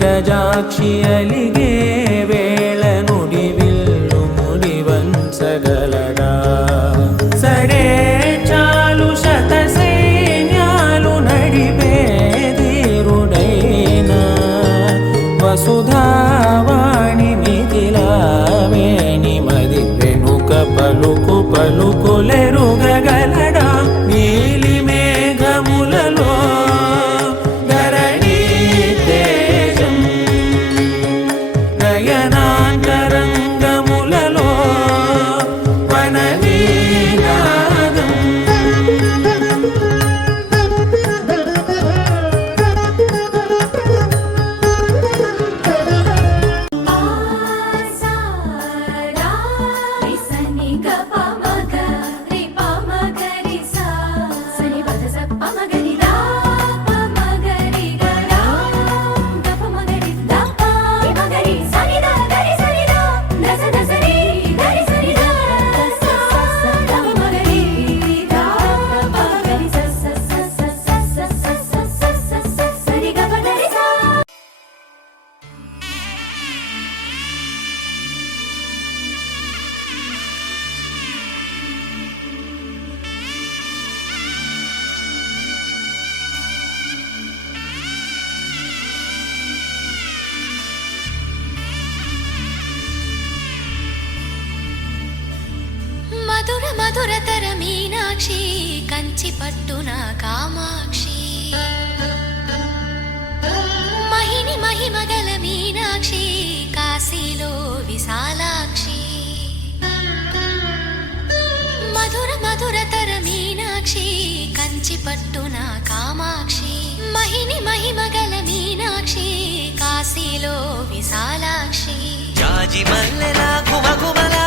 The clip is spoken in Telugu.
విరజాక్షి అలిగే వేళ నుడివిల్లు ముడివంచగలడా సడే చాలు శత సైన్యాలు నడిపే ధీరుడైనా వసుధావాణి మిథిలావేణి మది వెనుక పలుకు పలుకులెరుగగలడా నీలి మేఘములలో ధరణి తేజం నయనాంతరంగములలో వననీనాదం మధుర మధురతర మీనాక్షి కంచి పట్టున కామాక్షి మహిని మహిమగల మీనాక్షి కాశీలో విశాలాక్షి మధుర మధురతర మీనాక్షి కంచి పట్టున కామాక్షి మహిని మహిమగల మీనాక్షి కాశీలో విశాలాక్షి జాజి మల్లెలా గుమగుమలా